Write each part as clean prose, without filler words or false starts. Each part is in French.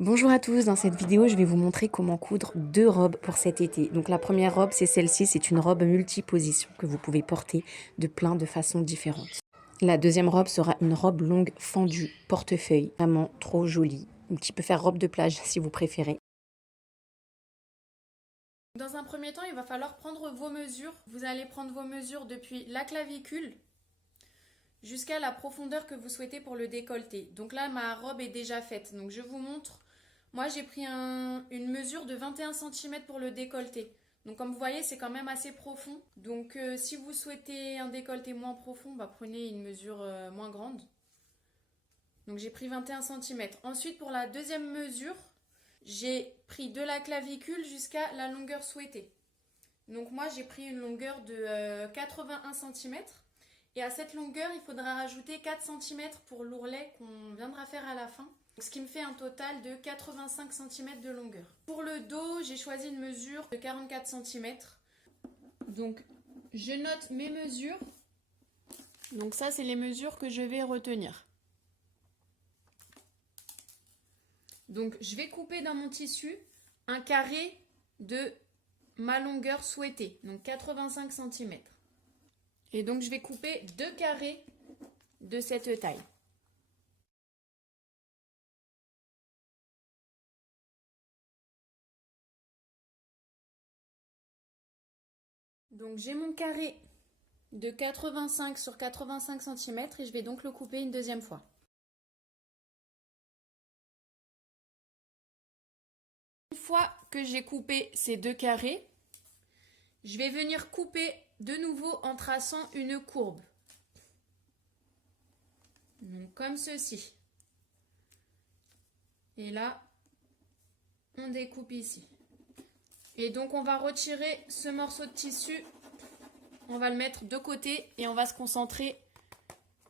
Bonjour à tous, dans cette vidéo je vais vous montrer comment coudre deux robes pour cet été. Donc la première robe c'est celle-ci, c'est une robe multiposition que vous pouvez porter de plein de façons différentes. La deuxième robe sera une robe longue fendue, portefeuille, vraiment trop jolie, un petit peu faire robe de plage si vous préférez. Dans un premier temps, il va falloir prendre vos mesures. Vous allez prendre vos mesures depuis la clavicule jusqu'à la profondeur que vous souhaitez pour le décolleté. Donc là, ma robe est déjà faite. Donc je vous montre. Moi, j'ai pris une mesure de 21 cm pour le décolleté. Donc comme vous voyez, c'est quand même assez profond. Donc si vous souhaitez un décolleté moins profond, prenez une mesure moins grande. Donc j'ai pris 21 cm. Ensuite, pour la deuxième mesure, j'ai pris de la clavicule jusqu'à la longueur souhaitée. Donc moi, j'ai pris une longueur de 81 cm. Et à cette longueur, il faudra rajouter 4 cm pour l'ourlet qu'on viendra faire à la fin. Ce qui me fait un total de 85 cm de longueur. Pour le dos, j'ai choisi une mesure de 44 cm. Donc je note mes mesures. Donc ça, c'est les mesures que je vais retenir. Donc je vais couper dans mon tissu un carré de ma longueur souhaitée, donc 85 cm. Et donc je vais couper deux carrés de cette taille. Donc j'ai mon carré de 85 sur 85 cm et je vais donc le couper une deuxième fois. Une fois que j'ai coupé ces deux carrés, je vais venir couper de nouveau en traçant une courbe. Donc comme ceci. Et là, on découpe ici. Et donc on va retirer ce morceau de tissu, on va le mettre de côté et on va se concentrer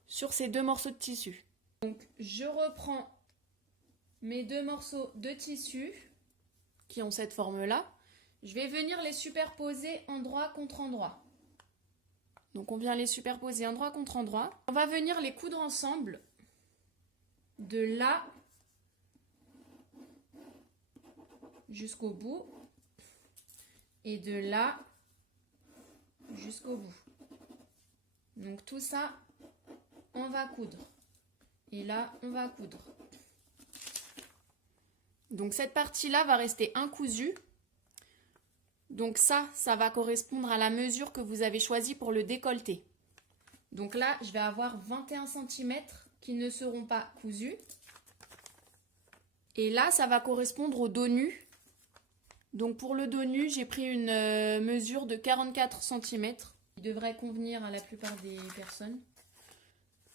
sur ces deux morceaux de tissu. Donc je reprends mes deux morceaux de tissu qui ont cette forme-là. Je vais venir les superposer endroit contre endroit. Donc on vient les superposer endroit contre endroit. On va venir les coudre ensemble de là jusqu'au bout et de là jusqu'au bout. Donc tout ça, on va coudre. Et là, on va coudre. Donc cette partie-là va rester incousue. Donc ça va correspondre à la mesure que vous avez choisie pour le décolleté. Donc là, je vais avoir 21 cm qui ne seront pas cousus. Et là, ça va correspondre au dos nu. Donc pour le dos nu, j'ai pris une mesure de 44 cm. Qui devrait convenir à la plupart des personnes.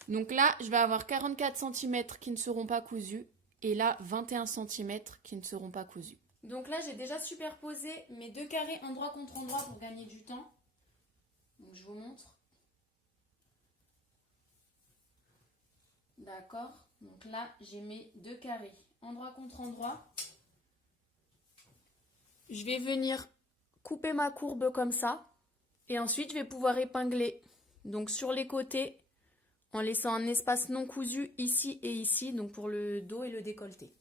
Donc là, je vais avoir 44 cm qui ne seront pas cousus. Et là, 21 cm qui ne seront pas cousus. Donc là, j'ai déjà superposé mes deux carrés endroit contre endroit pour gagner du temps. Donc je vous montre. D'accord. Donc là, j'ai mes deux carrés endroit contre endroit. Je vais venir couper ma courbe comme ça. Et ensuite, je vais pouvoir épingler. Donc sur les côtés, en laissant un espace non cousu ici et ici, donc pour le dos et le décolleté.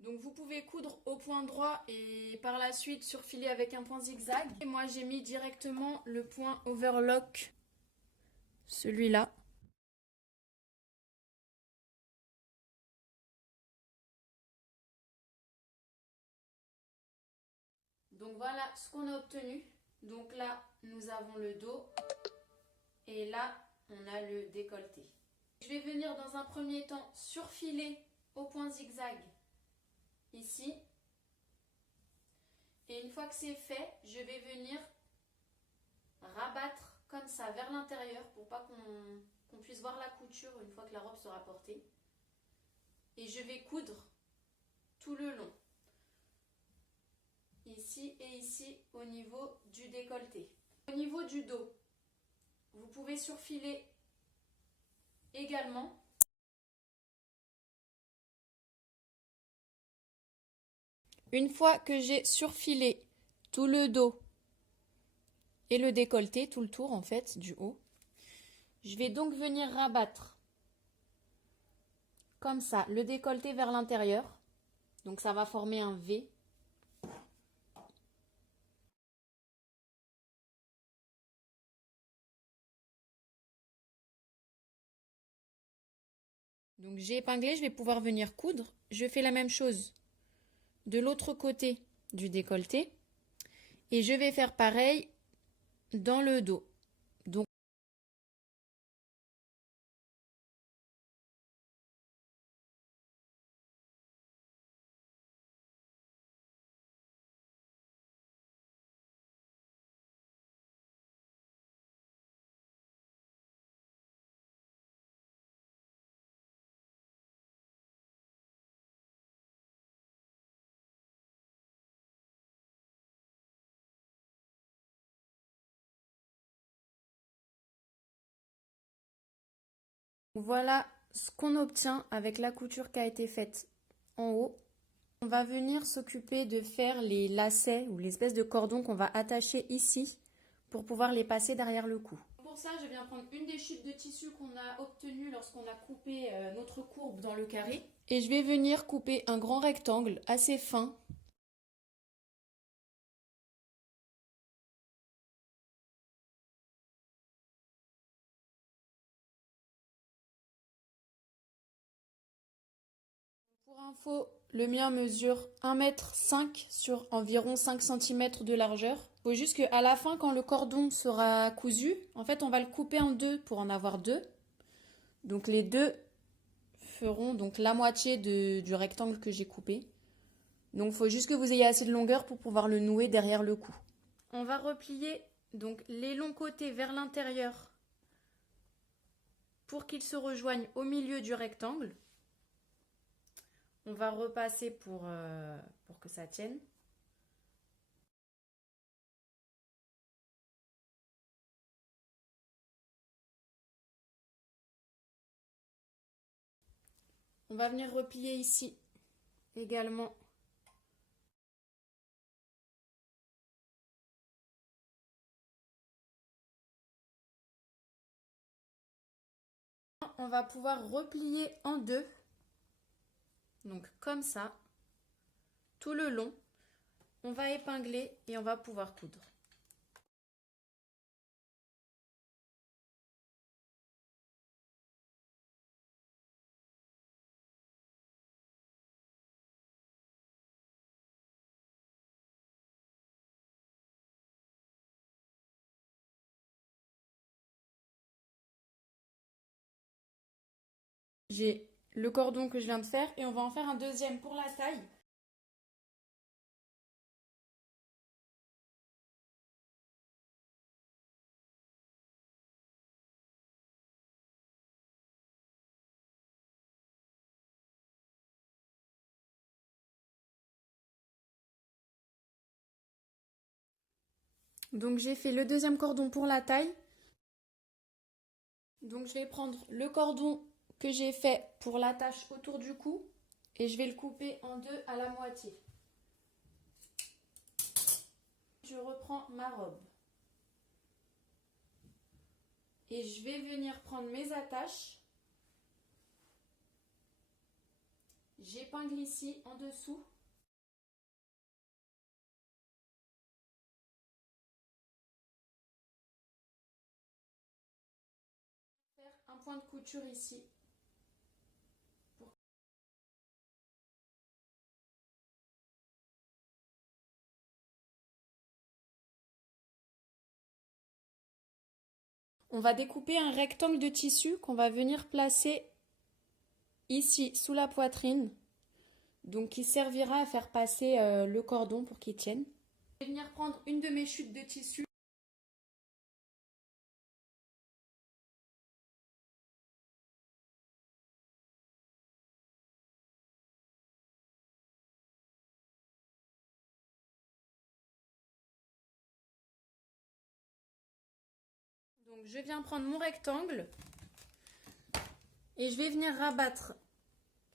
Donc vous pouvez coudre au point droit et par la suite surfiler avec un point zigzag. Et moi j'ai mis directement le point overlock, celui-là. Donc voilà ce qu'on a obtenu. Donc là nous avons le dos et là on a le décolleté. Je vais venir dans un premier temps surfiler au point zigzag ici. Et une fois que c'est fait, je vais venir rabattre ça vers l'intérieur pour pas qu'on puisse voir la couture une fois que la robe sera portée. Et je vais coudre tout le long. Ici et ici au niveau du décolleté. Au niveau du dos, vous pouvez surfiler également. Une fois que j'ai surfilé tout le dos et le décolleté, tout le tour en fait du haut, je vais donc venir rabattre comme ça le décolleté vers l'intérieur. Donc ça va former un V. Donc j'ai épinglé, je vais pouvoir venir coudre. Je fais la même chose de l'autre côté du décolleté. Et je vais faire pareil dans le dos. Donc, voilà ce qu'on obtient avec la couture qui a été faite en haut. On va venir s'occuper de faire les lacets ou l'espèce de cordon qu'on va attacher ici pour pouvoir les passer derrière le cou. Pour ça, je viens prendre une des chutes de tissu qu'on a obtenues lorsqu'on a coupé notre courbe dans le carré. Et je vais venir couper un grand rectangle assez fin. Pour info, le mien mesure 1,5 m sur environ 5 cm de largeur. Il faut juste qu'à la fin, quand le cordon sera cousu, en fait, on va le couper en deux pour en avoir deux. Donc les deux feront donc la moitié du rectangle que j'ai coupé. Donc il faut juste que vous ayez assez de longueur pour pouvoir le nouer derrière le cou. On va replier donc les longs côtés vers l'intérieur pour qu'ils se rejoignent au milieu du rectangle. On va repasser pour que ça tienne. On va venir replier ici également. On va pouvoir replier en deux. Donc comme ça, tout le long. On va épingler et on va pouvoir coudre. J'ai le cordon que je viens de faire et on va en faire un deuxième pour la taille. Donc j'ai fait le deuxième cordon pour la taille. Donc je vais prendre le cordon que j'ai fait pour l'attache autour du cou et je vais le couper en deux à la moitié. Je reprends ma robe. Et je vais venir prendre mes attaches. J'épingle ici en dessous. Faire un point de couture ici. On va découper un rectangle de tissu qu'on va venir placer ici sous la poitrine. Donc qui servira à faire passer le cordon pour qu'il tienne. Je vais venir prendre une de mes chutes de tissu. Donc je viens prendre mon rectangle et je vais venir rabattre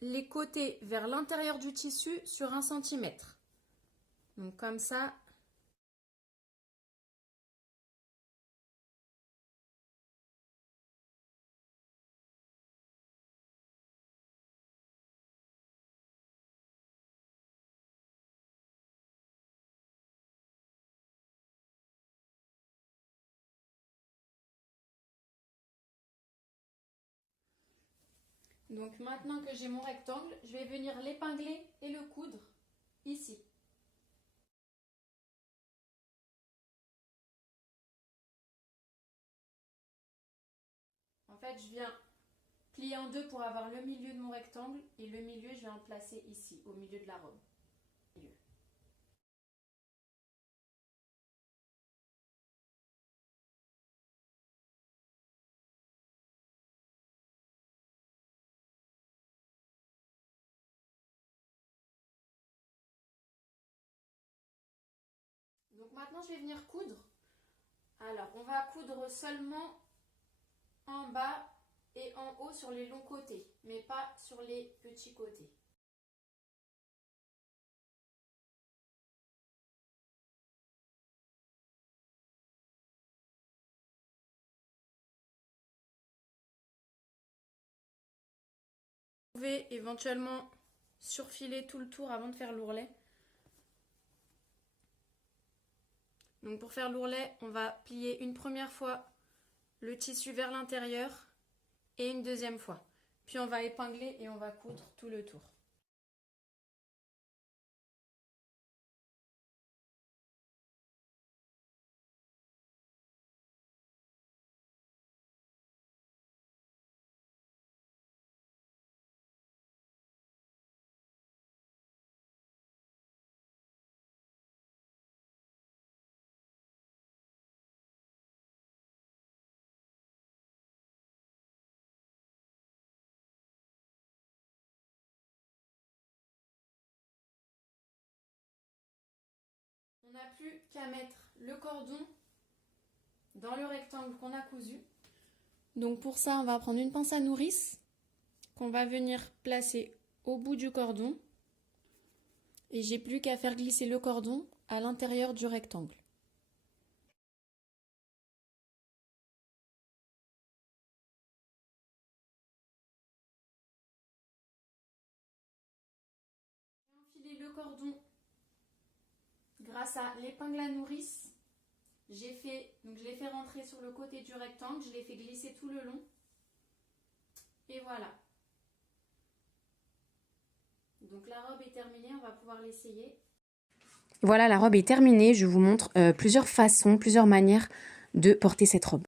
les côtés vers l'intérieur du tissu sur 1 cm. Donc comme ça. Donc maintenant que j'ai mon rectangle, je vais venir l'épingler et le coudre ici. En fait, je viens plier en deux pour avoir le milieu de mon rectangle et le milieu, je vais en placer ici, au milieu de la robe. Donc maintenant, je vais venir coudre. Alors, on va coudre seulement en bas et en haut sur les longs côtés, mais pas sur les petits côtés. Vous pouvez éventuellement surfiler tout le tour avant de faire l'ourlet. Donc pour faire l'ourlet, on va plier une première fois le tissu vers l'intérieur et une deuxième fois. Puis on va épingler et on va coudre tout le tour. On n'a plus qu'à mettre le cordon dans le rectangle qu'on a cousu. Donc pour ça, on va prendre une pince à nourrice qu'on va venir placer au bout du cordon. Et j'ai plus qu'à faire glisser le cordon à l'intérieur du rectangle. Enfiler le cordon grâce à l'épingle à nourrice. Je l'ai fait rentrer sur le côté du rectangle, je l'ai fait glisser tout le long. Et voilà. Donc la robe est terminée, on va pouvoir l'essayer. Voilà, la robe est terminée. Je vous montre plusieurs façons, plusieurs manières de porter cette robe.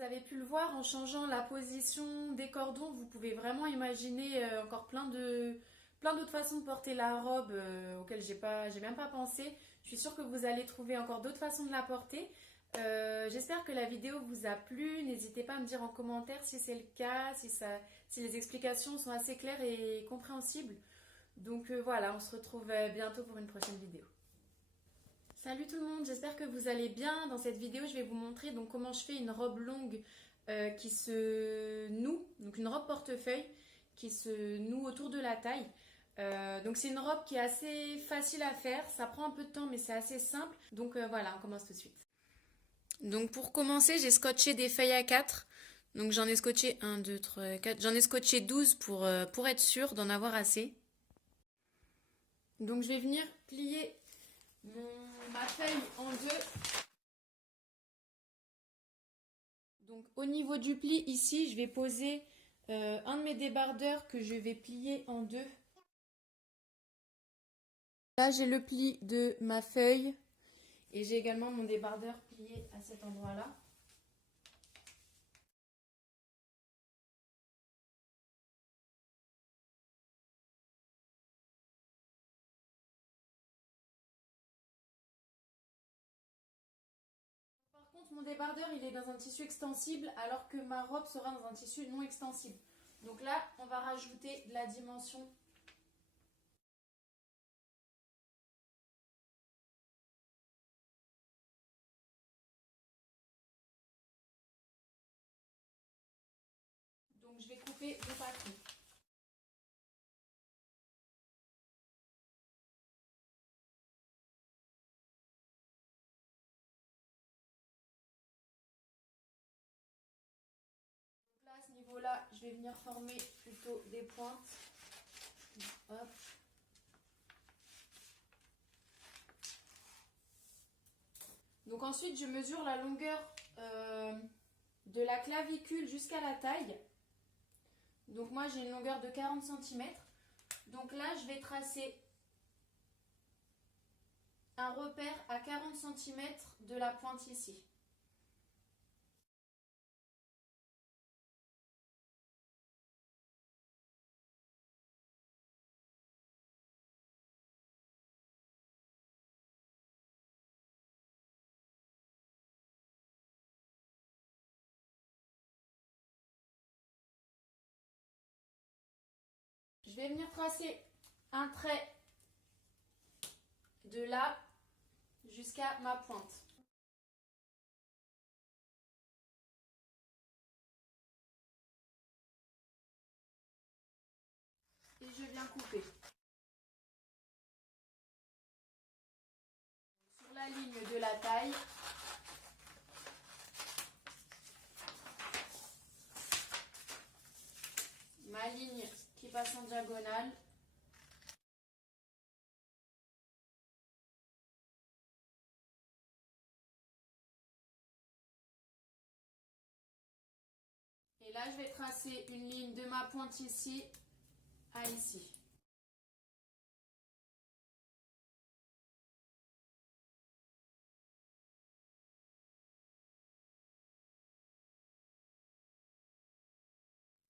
vous avez pu le voir, en changeant la position des cordons, vous pouvez vraiment imaginer encore plein d'autres façons de porter la robe auxquelles j'ai même pas pensé. Je suis sûre que vous allez trouver encore d'autres façons de la porter. J'espère que la vidéo vous a plu. N'hésitez pas à me dire en commentaire si c'est le cas, si les explications sont assez claires et compréhensibles. Donc voilà, on se retrouve bientôt pour une prochaine vidéo. Salut tout le monde, j'espère que vous allez bien. Dans cette vidéo, je vais vous montrer donc comment je fais une robe longue qui se noue, donc une robe portefeuille qui se noue autour de la taille. Donc c'est une robe qui est assez facile à faire, ça prend un peu de temps mais c'est assez simple. Donc voilà, on commence tout de suite. Donc pour commencer, j'ai scotché des feuilles à 4. Donc j'en ai scotché 1, 2, 3, 4. J'en ai scotché 12 pour être sûre d'en avoir assez. Donc je vais venir plier ma feuille en deux. Donc au niveau du pli ici, je vais poser un de mes débardeurs que je vais plier en deux. Là j'ai le pli de ma feuille et j'ai également mon débardeur plié à cet endroit-là. Par contre, mon débardeur, il est dans un tissu extensible alors que ma robe sera dans un tissu non extensible. Donc là, on va rajouter de la dimension. Donc je vais couper de partout. Donc là, à ce niveau-là, je vais venir former plutôt des pointes. Hop. Donc ensuite, je mesure la longueur de la clavicule jusqu'à la taille. Donc moi, j'ai une longueur de 40 cm. Donc là, je vais tracer un repère à 40 cm de la pointe ici. Je vais venir tracer un trait de là jusqu'à ma pointe. Et je viens couper. Sur la ligne de la taille, ma ligne qui passe en diagonale. Et là, je vais tracer une ligne de ma pointe ici à ici.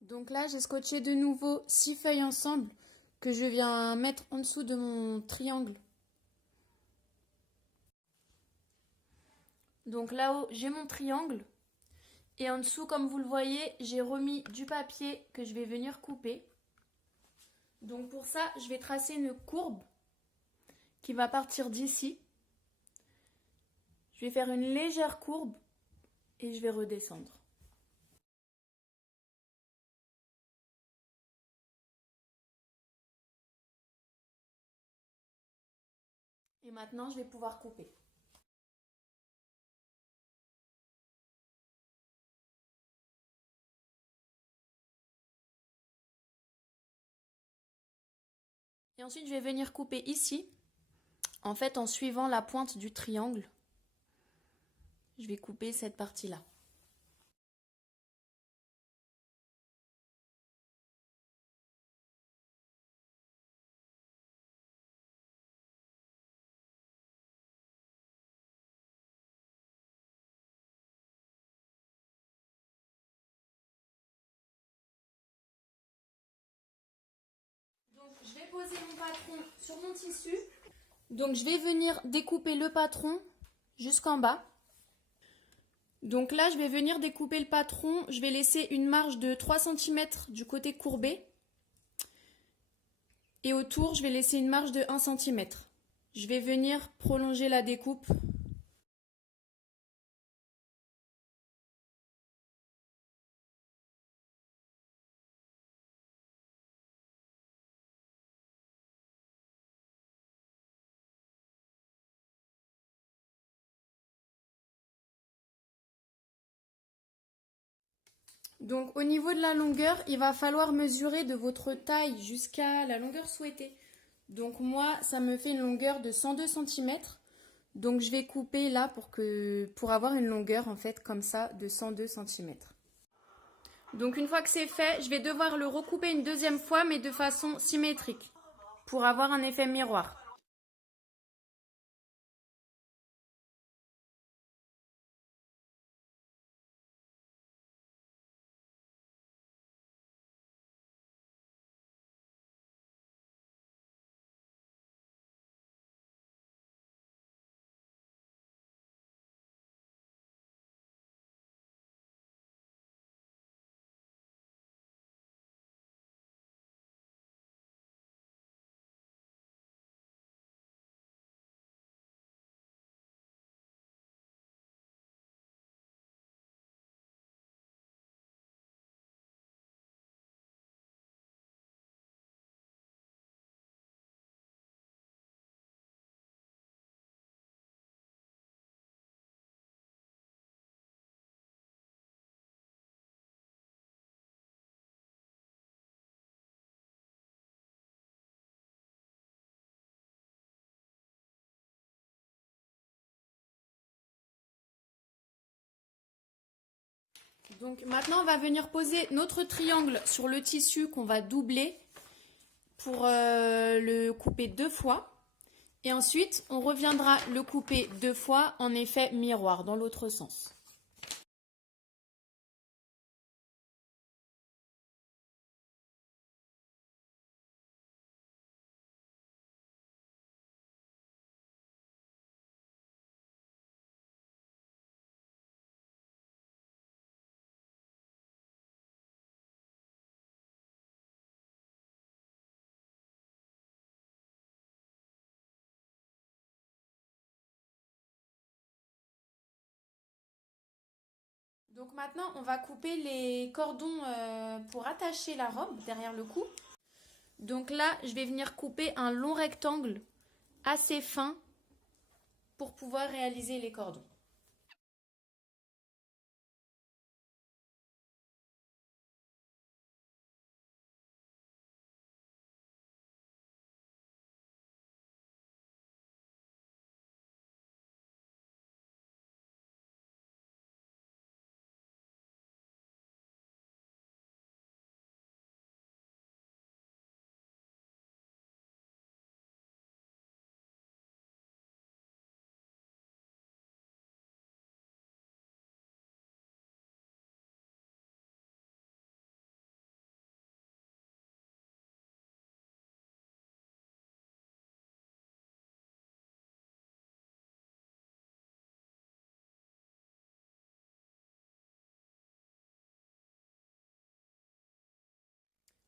Donc là, j'ai scotché de nouveau 6 feuilles ensemble que je viens mettre en dessous de mon triangle. Donc là-haut, j'ai mon triangle. Et en dessous, comme vous le voyez, j'ai remis du papier que je vais venir couper. Donc pour ça, je vais tracer une courbe qui va partir d'ici. Je vais faire une légère courbe et je vais redescendre. Et maintenant, je vais pouvoir couper. Et ensuite, je vais venir couper ici, en fait, en suivant la pointe du triangle. Je vais couper cette partie-là. poser mon patron sur mon tissu. Donc je vais venir découper le patron jusqu'en bas. Donc là, je vais venir découper le patron. Je vais laisser une marge de 3 cm du côté courbé. Et autour, je vais laisser une marge de 1 cm. Je vais venir prolonger la découpe. Donc au niveau de la longueur, il va falloir mesurer de votre taille jusqu'à la longueur souhaitée. Donc moi, ça me fait une longueur de 102 cm. Donc je vais couper là pour avoir une longueur en fait comme ça de 102 cm. Donc une fois que c'est fait, je vais devoir le recouper une deuxième fois mais de façon symétrique pour avoir un effet miroir. Donc maintenant, on va venir poser notre triangle sur le tissu qu'on va doubler pour le couper 2 fois. Et ensuite, on reviendra le couper 2 fois en effet miroir dans l'autre sens. Donc maintenant, on va couper les cordons pour attacher la robe derrière le cou. Donc là, je vais venir couper un long rectangle assez fin pour pouvoir réaliser les cordons.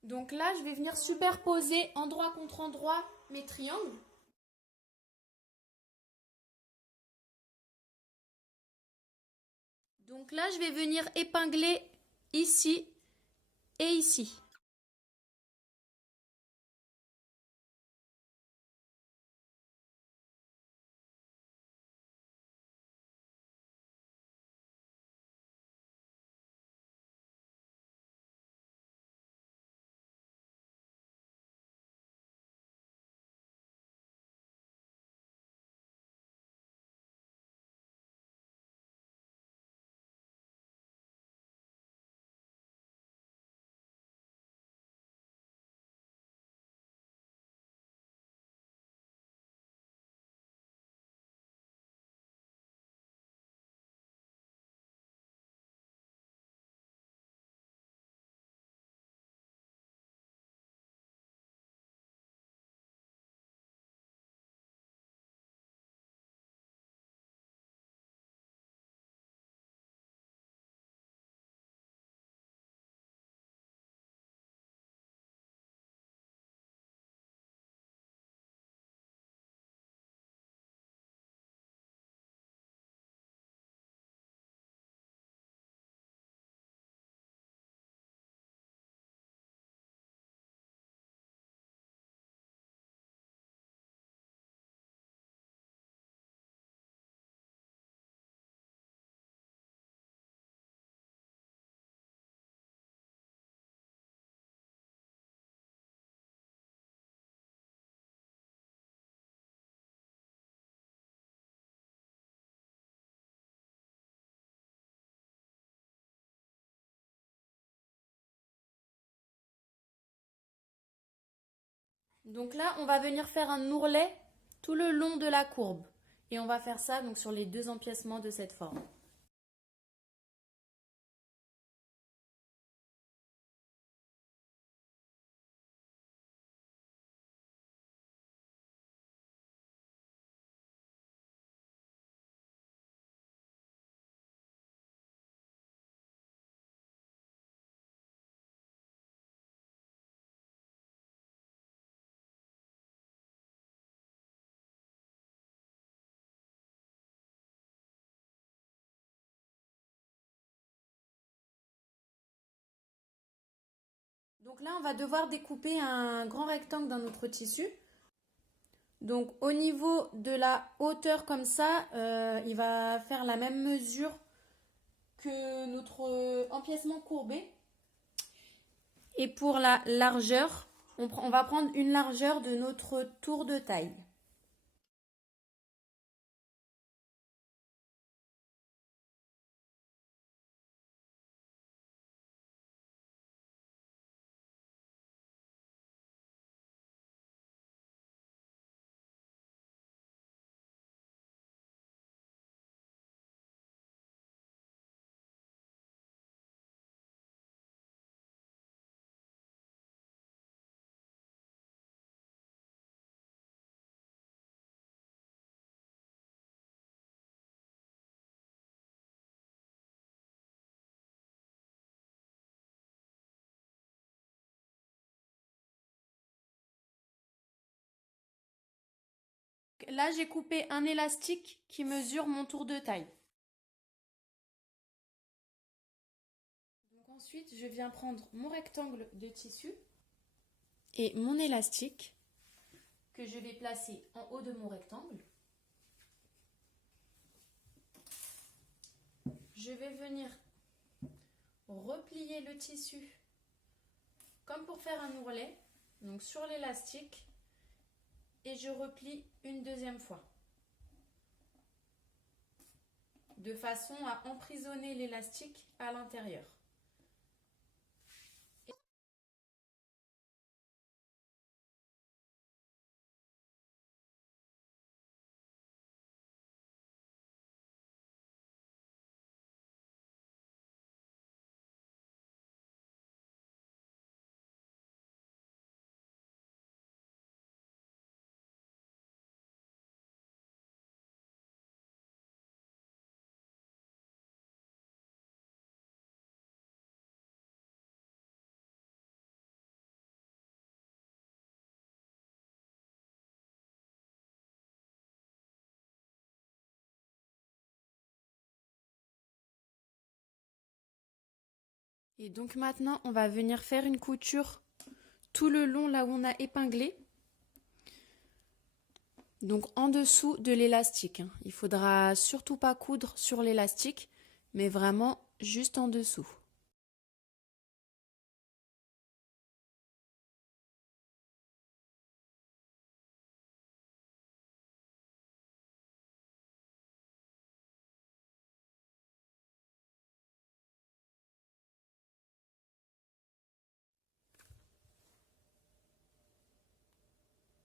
Donc là, je vais venir superposer endroit contre endroit mes triangles. Donc là, je vais venir épingler ici et ici. Donc là, on va venir faire un ourlet tout le long de la courbe. Et on va faire ça donc sur les deux empiècements de cette forme. Donc là, on va devoir découper un grand rectangle dans notre tissu. Donc au niveau de la hauteur comme ça, il va faire la même mesure que notre empiècement courbé. Et pour la largeur, on va prendre une largeur de notre tour de taille. Là, j'ai coupé un élastique qui mesure mon tour de taille. Donc ensuite, je viens prendre mon rectangle de tissu et mon élastique que je vais placer en haut de mon rectangle. Je vais venir replier le tissu comme pour faire un ourlet, donc sur l'élastique, et je replie une deuxième fois, de façon à emprisonner l'élastique à l'intérieur. Et donc maintenant, on va venir faire une couture tout le long là où on a épinglé. Donc en dessous de l'élastique. Il faudra surtout pas coudre sur l'élastique, mais vraiment juste en dessous.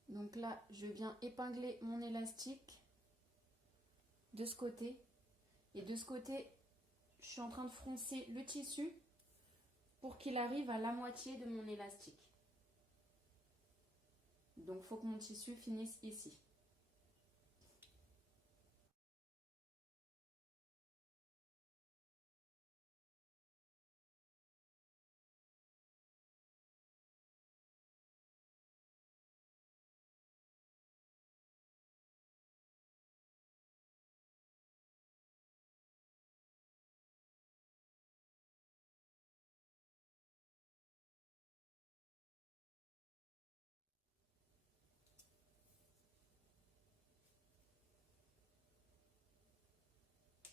Donc là, je viens épingler mon élastique de ce côté. Et de ce côté, je suis en train de froncer le tissu pour qu'il arrive à la moitié de mon élastique. Donc il faut que mon tissu finisse ici.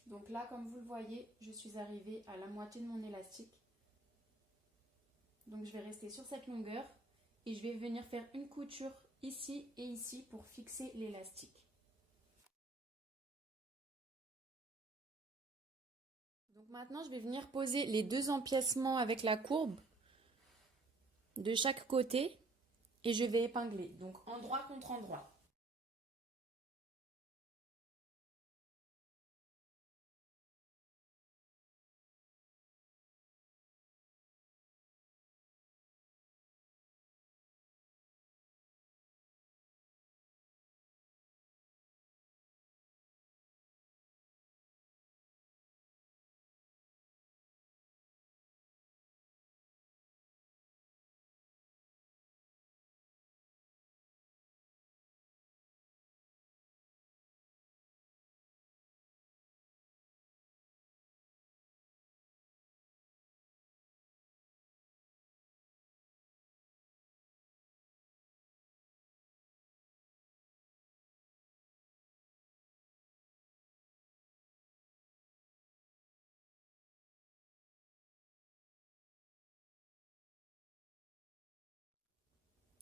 Donc là, comme vous le voyez, je suis arrivée à la moitié de mon élastique. Donc je vais rester sur cette longueur et je vais venir faire une couture ici et ici pour fixer l'élastique. Donc maintenant, je vais venir poser les deux empiècements avec la courbe de chaque côté et je vais épingler. Donc endroit contre endroit.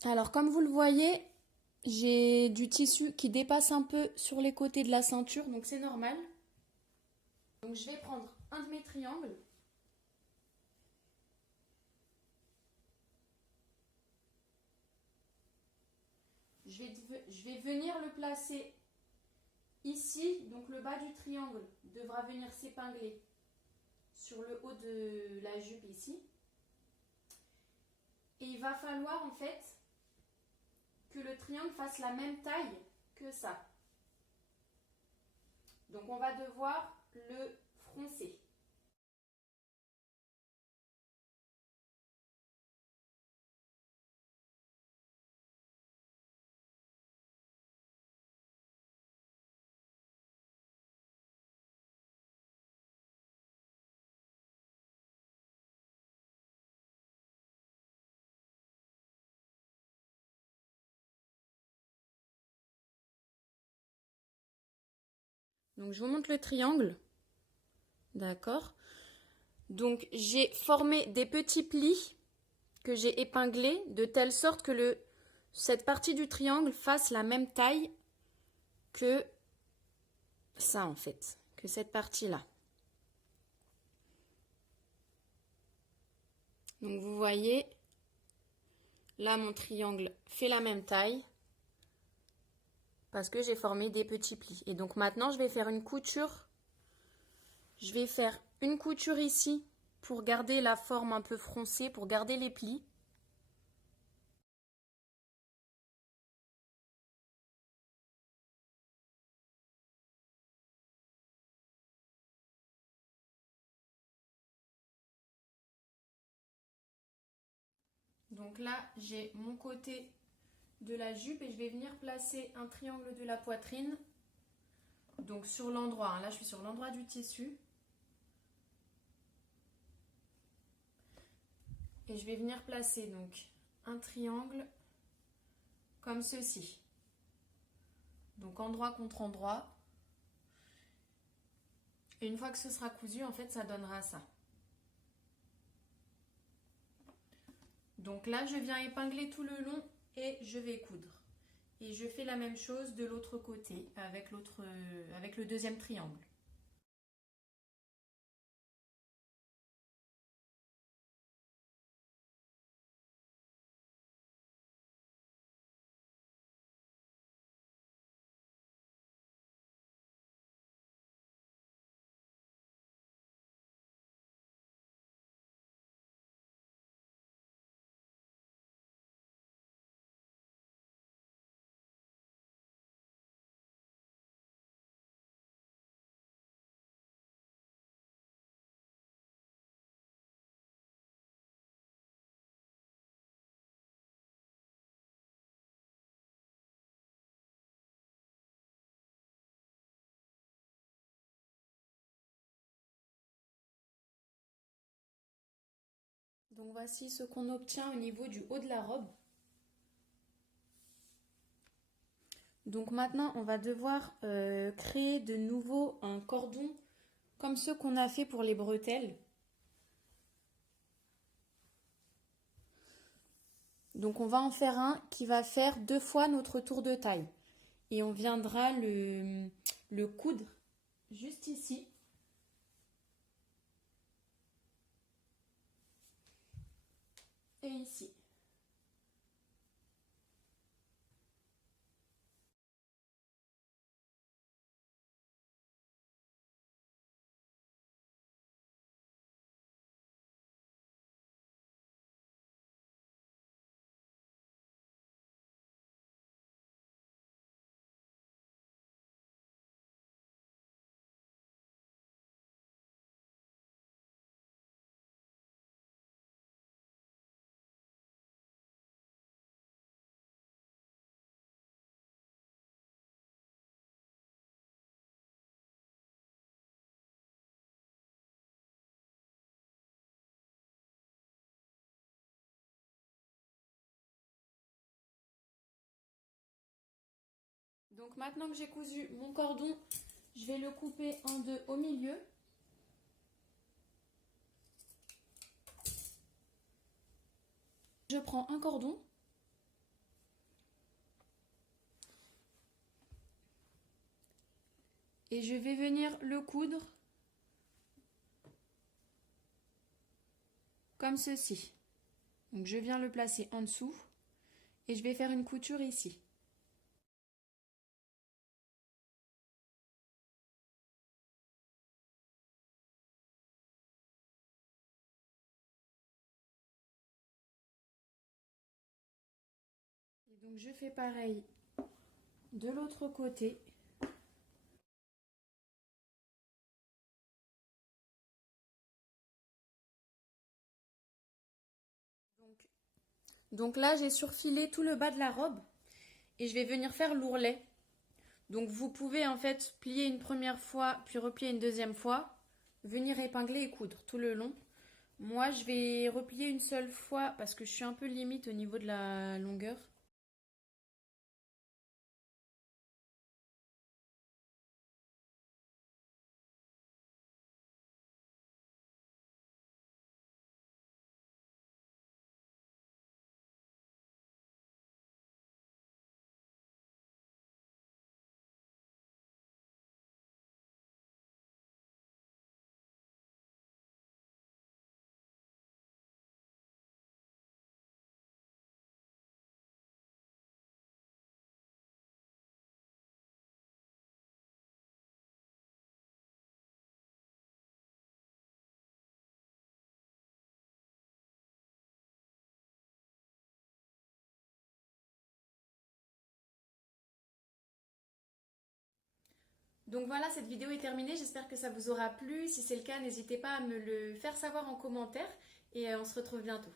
Alors comme vous le voyez, j'ai du tissu qui dépasse un peu sur les côtés de la ceinture, donc c'est normal. Donc je vais prendre un de mes triangles. Je vais venir le placer ici, donc le bas du triangle devra venir s'épingler sur le haut de la jupe ici. Et il va falloir en fait que le triangle fasse la même taille que ça. Donc on va devoir le froncer. Donc je vous montre le triangle. D'accord. Donc j'ai formé des petits plis que j'ai épinglés de telle sorte que cette partie du triangle fasse la même taille que ça en fait, que cette partie-là. Donc vous voyez, là mon triangle fait la même taille parce que j'ai formé des petits plis. Et donc maintenant je vais faire une couture. Je vais faire une couture ici pour garder la forme un peu froncée, pour garder les plis. Donc là, j'ai mon côté de la jupe et je vais venir placer un triangle de la poitrine. Donc sur l'endroit, hein, là je suis sur l'endroit du tissu. Et je vais venir placer donc un triangle comme ceci. Donc endroit contre endroit. Et une fois que ce sera cousu, en fait, ça donnera ça. Donc là, je viens épingler tout le long et je vais coudre. Et je fais la même chose de l'autre côté avec le deuxième triangle. Donc voici ce qu'on obtient au niveau du haut de la robe. Donc maintenant, on va devoir créer de nouveau un cordon comme ceux qu'on a fait pour les bretelles. Donc on va en faire un qui va faire 2 fois notre tour de taille. Et on viendra le coudre juste ici. Et ici. Donc maintenant que j'ai cousu mon cordon, je vais le couper en deux au milieu. Je prends un cordon. Et je vais venir le coudre comme ceci. Donc je viens le placer en dessous et je vais faire une couture ici. Et donc je fais pareil de l'autre côté. Donc là, j'ai surfilé tout le bas de la robe et je vais venir faire l'ourlet. Donc vous pouvez en fait plier une première fois, puis replier une deuxième fois, venir épingler et coudre tout le long. Moi, je vais replier une seule fois parce que je suis un peu limite au niveau de la longueur. Donc voilà, cette vidéo est terminée. J'espère que ça vous aura plu. Si c'est le cas, n'hésitez pas à me le faire savoir en commentaire et on se retrouve bientôt.